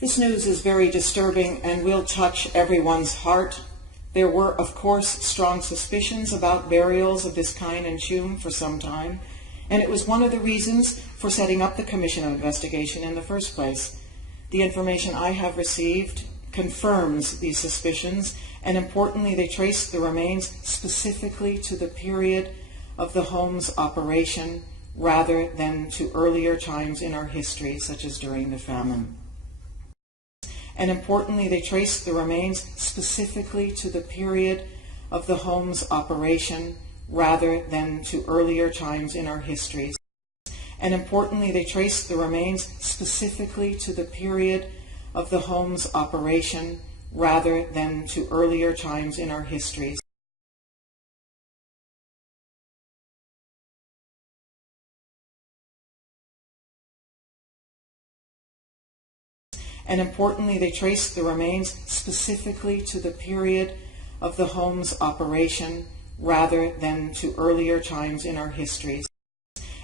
This news is very disturbing and will touch everyone's heart. There were, of course, strong suspicions about burials of this kind in Tuam for some time, and it was one of the reasons for setting up the Commission of Investigation in the first place. The information I have received confirms these suspicions, and importantly, they trace the remains specifically to the period of the home's operation rather than to earlier times in our history, such as during the famine. And importantly, they trace the remains specifically to the period of the home's operation rather than to earlier times in our history. And importantly, they trace the remains specifically to the period of the home's operation rather than to earlier times in our history. And importantly, they trace the remains specifically to the period of the home's operation rather than to earlier times in our history.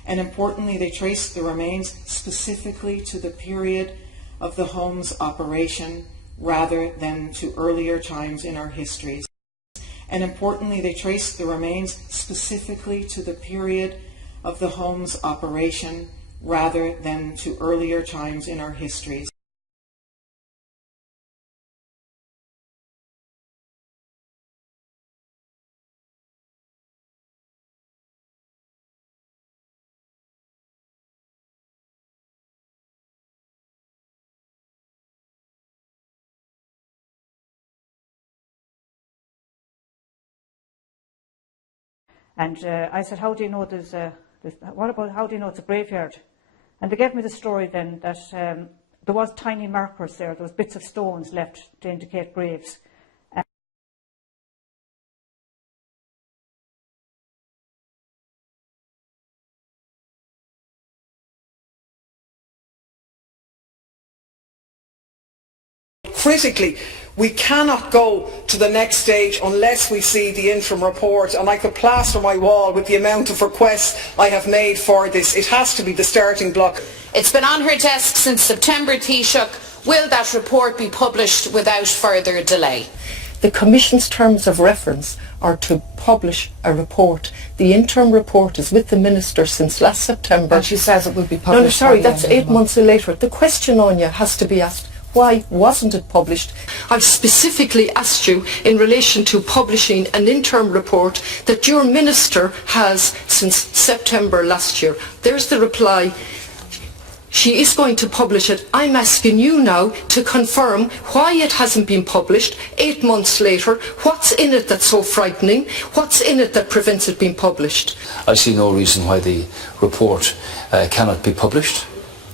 And importantly, they trace the remains specifically to the period of the home's operation rather than to earlier times in our history. And importantly, they trace the remains specifically to the period of the home's operation rather than to earlier times in our history. And I said, how do you know how do you know it's a graveyard? And they gave me the story then that there was tiny markers there was bits of stones left to indicate graves. Critically, we cannot go to the next stage unless we see the interim report, and I could plaster my wall with the amount of requests I have made for this. It has to be the starting block. It's been on her desk since September, Taoiseach. Will that report be published without further delay? The Commission's terms of reference are to publish a report. The interim report is with the Minister since last September. And she says it will be published. No, sorry, that's 8 months later. The question, Anya, has to be asked, why wasn't it published? I've specifically asked you in relation to publishing an interim report that your Minister has since September last year. There's the reply. She is going to publish it. I'm asking you now to confirm why it hasn't been published 8 months later. What's in it that's so frightening? What's in it that prevents it being published? I see no reason why the report cannot be published,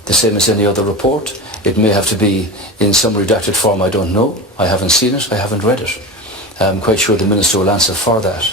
the same as any other report. It may have to be in some redacted form, I don't know. I haven't seen it, I haven't read it. I'm quite sure the Minister will answer for that.